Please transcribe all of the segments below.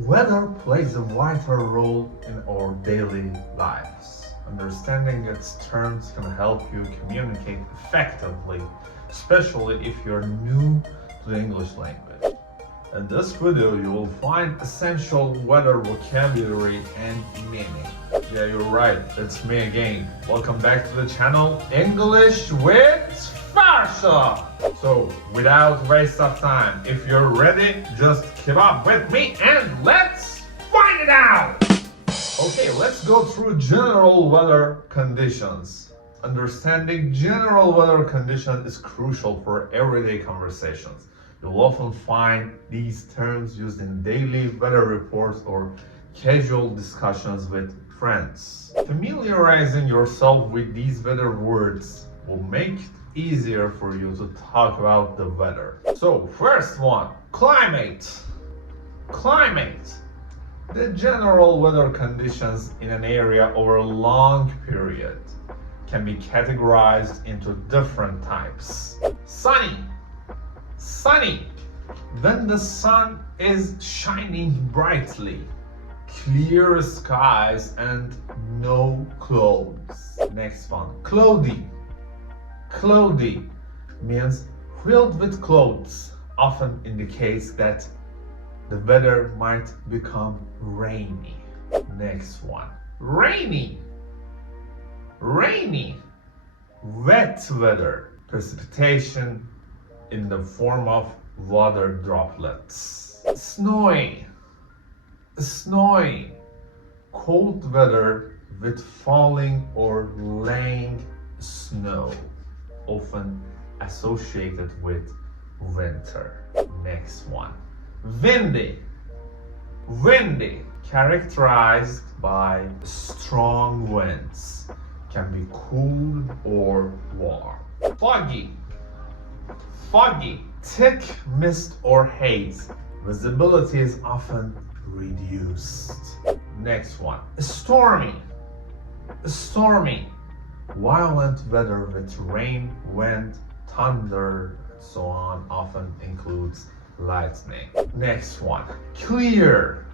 Weather plays a vital role in our daily lives. Understanding its terms can help you communicate effectively, especially if you're new to the English language. In this video, you will find essential weather vocabulary and meaning. Yeah, you're right, it's me again. Welcome back to the channel English with Farsha. So, without waste of time, if you're ready, just keep up with me and let's find it out! Okay, let's go through general weather conditions. Understanding general weather conditions is crucial for everyday conversations. You'll often find these terms used in daily weather reports or casual discussions with friends. Familiarizing yourself with these weather words will make it easier for you to talk about the weather. So, first one, climate. Climate. The general weather conditions in an area over a long period can be categorized into different types. Sunny. Sunny. When the sun is shining brightly, clear skies and no clouds. Next one, cloudy. Cloudy means filled with clouds, often indicates that the weather might become rainy. Next one, rainy. Rainy. Wet weather, precipitation in the form of water droplets. Snowy. Snowy. Cold weather with falling or laying snow, often associated with winter. Next one, windy. Windy, characterized by strong winds, can be cool or warm. Foggy. Foggy, thick mist or haze. Visibility is often reduced. Next one, stormy. Stormy, violent weather with rain, wind, thunder, and so on, often includes lightning. Next one, clear.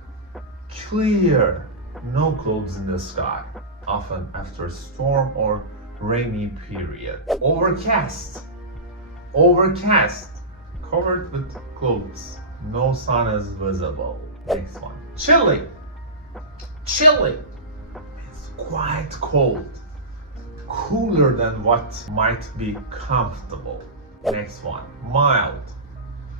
Clear, no clouds in the sky, often after a storm or rainy period. Overcast. Overcast, covered with clouds, no sun is visible. Next one, chilly. Chilly, it's quite cold, cooler than what might be comfortable. Next one, mild.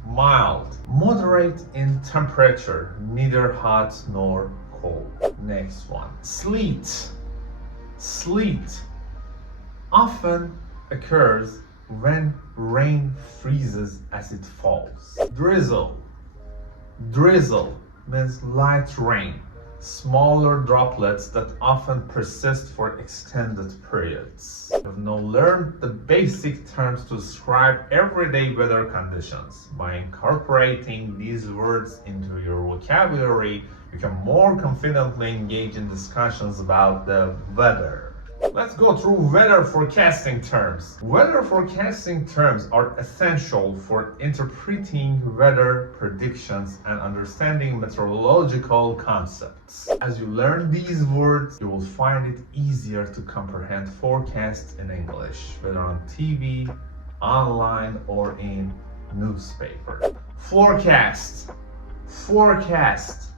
Mild, moderate in temperature, neither hot nor cold. Next one, sleet. Sleet often occurs when rain freezes as it falls. Drizzle. Drizzle means light rain, smaller droplets that often persist for extended periods. You have now learned the basic terms to describe everyday weather conditions. By incorporating these words into your vocabulary, you can more confidently engage in discussions about the weather. Let's go through weather forecasting terms. Weather forecasting terms are essential for interpreting weather predictions and understanding meteorological concepts. As you learn these words, you will find it easier to comprehend forecasts in English, whether on TV, online, or in newspaper. Forecast. Forecast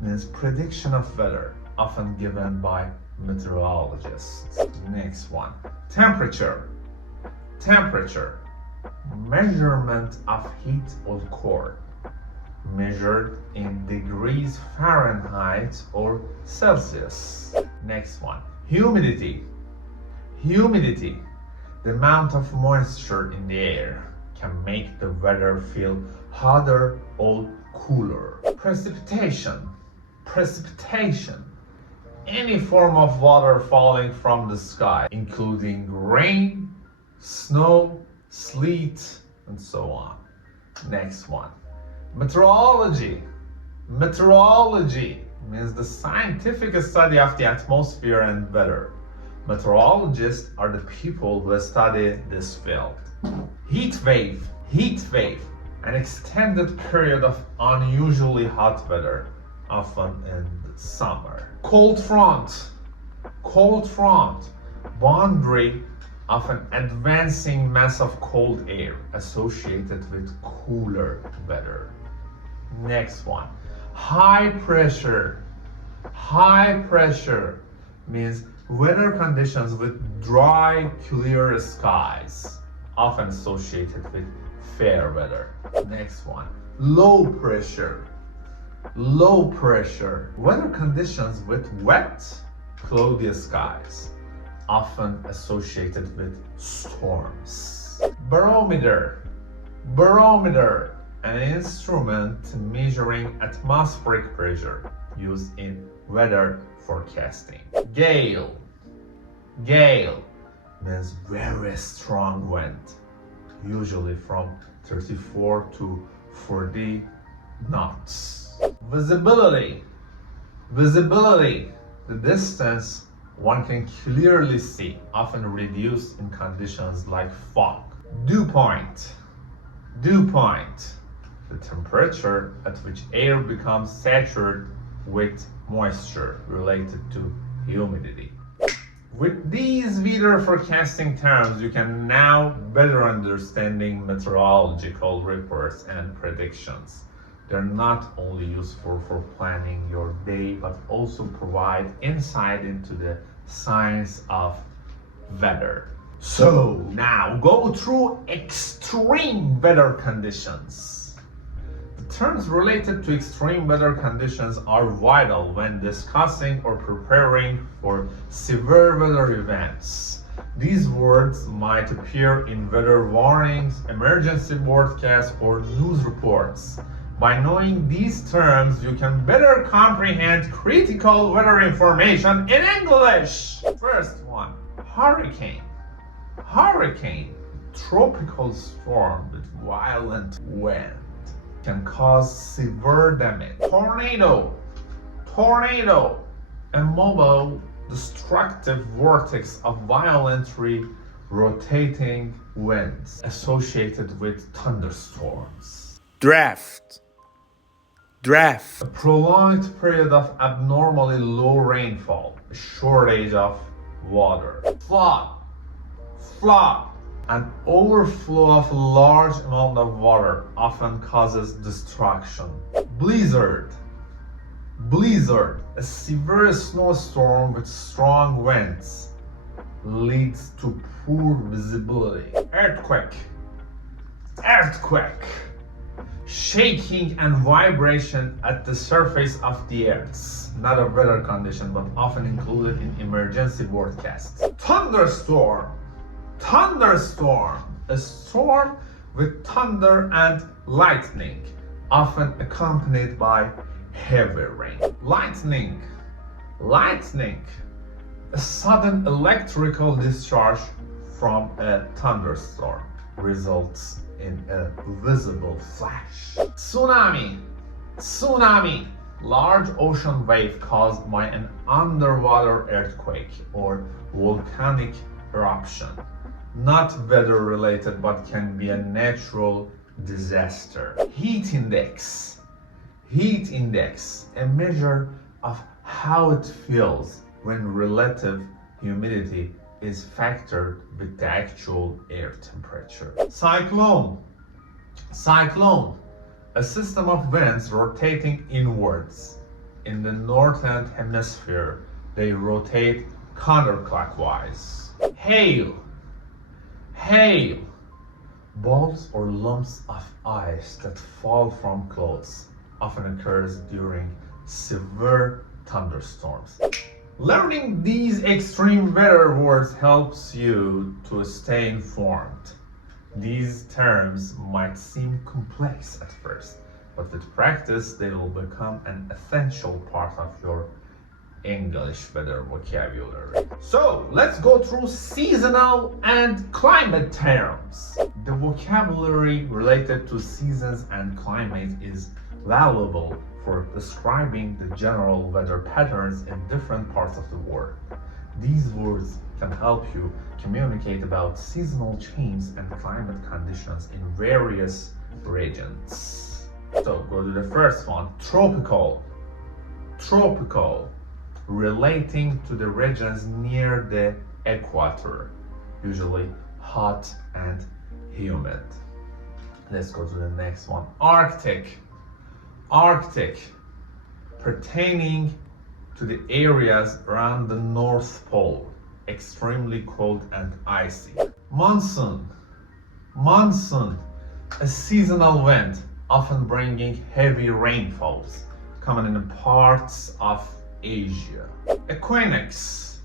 means prediction of weather, often given by meteorologists. Next one, temperature. Temperature, measurement of heat or cold, measured in degrees Fahrenheit or Celsius. Next one, humidity. Humidity, the amount of moisture in the air, can make the weather feel hotter or cooler. Precipitation. Precipitation, any form of water falling from the sky, including rain, snow, sleet, and so on. Next one, meteorology. Meteorology means the scientific study of the atmosphere and weather. Meteorologists are the people who study this field. Heat wave. Heat wave, an extended period of unusually hot weather, often in the summer. Cold front, boundary of an advancing mass of cold air associated with cooler weather. Next one, high pressure means weather conditions with dry, clear skies, often associated with fair weather. Next one, low pressure, weather conditions with wet, cloudy skies, often associated with storms. Barometer, an instrument measuring atmospheric pressure used in weather forecasting. Gale means very strong wind, usually from 34 to 40 knots. Visibility, the distance one can clearly see, often reduced in conditions like fog. Dew point, the temperature at which air becomes saturated with moisture related to humidity. With these weather forecasting terms, you can now better understanding meteorological reports and predictions. They're not only useful for planning your day, but also provide insight into the science of weather. So now go through extreme weather conditions. The terms related to extreme weather conditions are vital when discussing or preparing for severe weather events. These words might appear in weather warnings, emergency broadcasts, or news reports. By knowing these terms, you can better comprehend critical weather information in English. First one, hurricane. Tropical storm with violent wind, can cause severe damage. Tornado, a mobile, destructive vortex of violently rotating winds associated with thunderstorms. Draft. A prolonged period of abnormally low rainfall, a shortage of water. Flood. An overflow of a large amount of water often causes destruction. Blizzard. A severe snowstorm with strong winds leads to poor visibility. Earthquake. Shaking and vibration at the surface of the earth. Not a weather condition, but often included in emergency broadcasts. Thunderstorm. A storm with thunder and lightning, often accompanied by heavy rain. Lightning. A sudden electrical discharge from a thunderstorm results in a visible flash. Tsunami. Large ocean wave caused by an underwater earthquake or volcanic eruption. Not weather related, but can be a natural disaster. Heat index, a measure of how it feels when relative humidity is factored with the actual air temperature. Cyclone, a system of winds rotating inwards. In the northern hemisphere, they rotate counterclockwise. Hail, balls or lumps of ice that fall from clouds, often occurs during severe thunderstorms. Learning these extreme weather words helps you to stay informed. These terms might seem complex at first, but with practice they will become an essential part of your English weather vocabulary. So let's go through seasonal and climate terms. The vocabulary related to seasons and climate is valuable for describing the general weather patterns in different parts of the world. These words can help you communicate about seasonal changes and climate conditions in various regions. So go to the first one, tropical. Tropical, relating to the regions near the equator, usually hot and humid. Let's go to the next one. Arctic. Arctic, pertaining to the areas around the North Pole, extremely cold and icy. Monsoon. Monsoon, a seasonal wind, often bringing heavy rainfalls, common in parts of Asia. Equinox.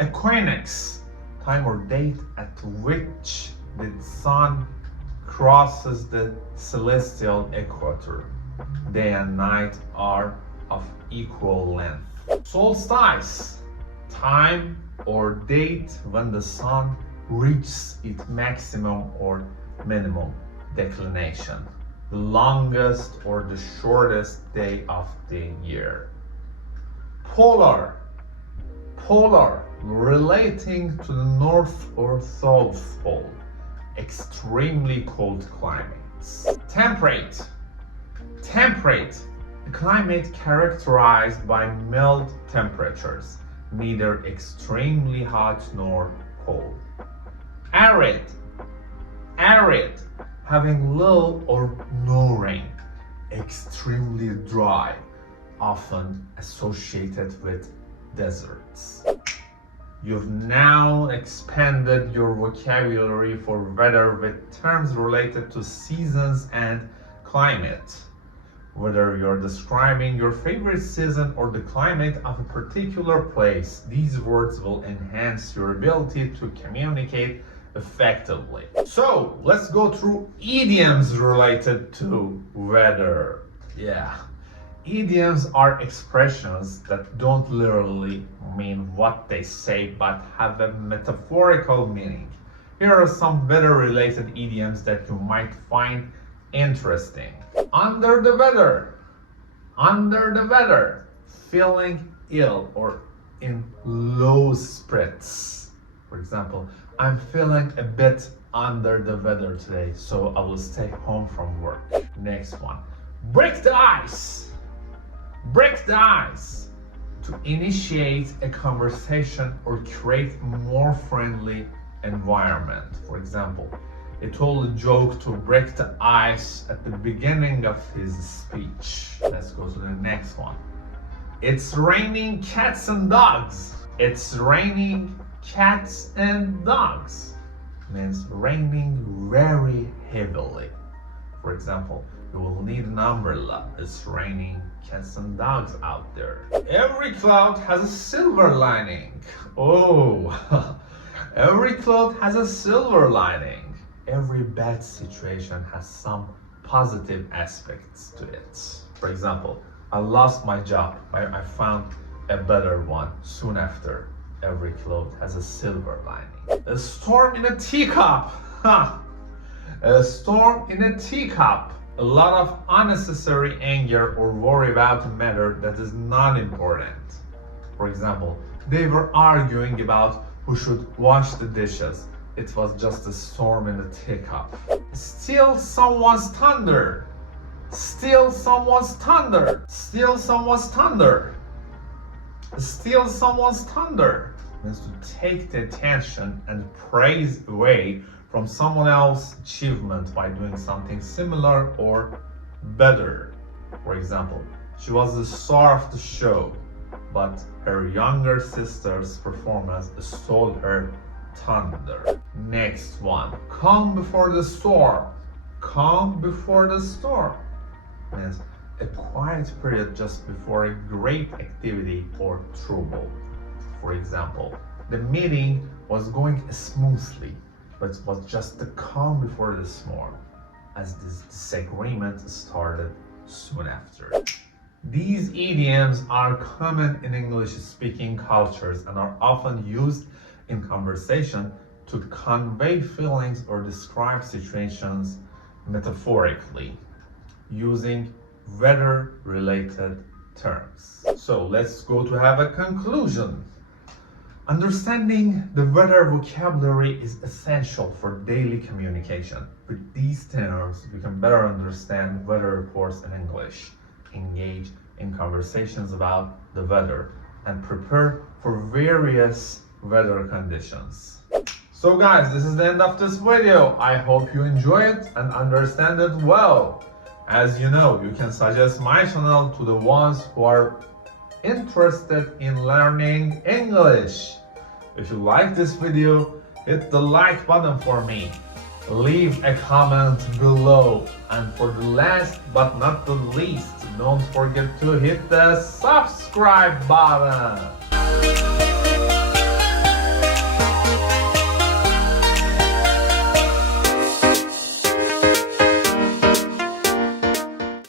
Equinox, time or date at which the sun crosses the celestial equator. Day and night are of equal length. Solstice, time or date when the sun reaches its maximum or minimum declination, the longest or the shortest day of the year. Polar. Polar, relating to the North or South Pole, extremely cold climates. Temperate. Temperate, a climate characterized by mild temperatures, neither extremely hot nor cold. Arid. Arid, having little or no rain, extremely dry, often associated with deserts. You've now expanded your vocabulary for weather with terms related to seasons and climate. Whether you're describing your favorite season or the climate of a particular place, these words will enhance your ability to communicate effectively. So let's go through idioms related to weather. Yeah. Idioms are expressions that don't literally mean what they say but have a metaphorical meaning. Here are some weather-related idioms that you might find interesting. Under the weather. Under the weather. Feeling ill or in low spirits. For example, I'm feeling a bit under the weather today, so I will stay home from work. Next one. Break the ice. Break the ice. To initiate a conversation or create a more friendly environment. For example, he told a joke to break the ice at the beginning of his speech. Let's go to the next one. It's raining cats and dogs. It's raining cats and dogs. Means raining very heavily. For example, you will need an umbrella. It's raining cats and dogs out there. Every cloud has a silver lining. Oh, every cloud has a silver lining. Every bad situation has some positive aspects to it. For example, I lost my job, but I found a better one soon after. Every cloud has a silver lining. A storm in a teacup. A storm in a teacup. A lot of unnecessary anger or worry about a matter that is not important. For example, they were arguing about who should wash the dishes. It was just a storm in a teacup. Steal someone's thunder. Steal someone's thunder. Steal someone's thunder. Steal someone's thunder means to take the attention and praise away from someone else's achievement by doing something similar or better. For example, she was the star of the show, but her younger sister's performance stole her thunder. Next one. Calm before the storm. Calm before the storm means a quiet period just before a great activity or trouble. For example, the meeting was going smoothly, but it was just the calm before the storm, as this disagreement started soon after. These idioms are common in English-speaking cultures and are often used in conversation to convey feelings or describe situations metaphorically, using weather-related terms. So let's go to have a conclusion. Understanding the weather vocabulary is essential for daily communication. With these terms, we can better understand weather reports in English, engage in conversations about the weather and prepare for various weather conditions. So guys, this is the end of this video. I hope you enjoy it and understand it well. As you know, you can suggest my channel to the ones who are interested in learning English. If you like this video, hit the like button for me. Leave a comment below. And for the last but not the least, don't forget to hit the subscribe button.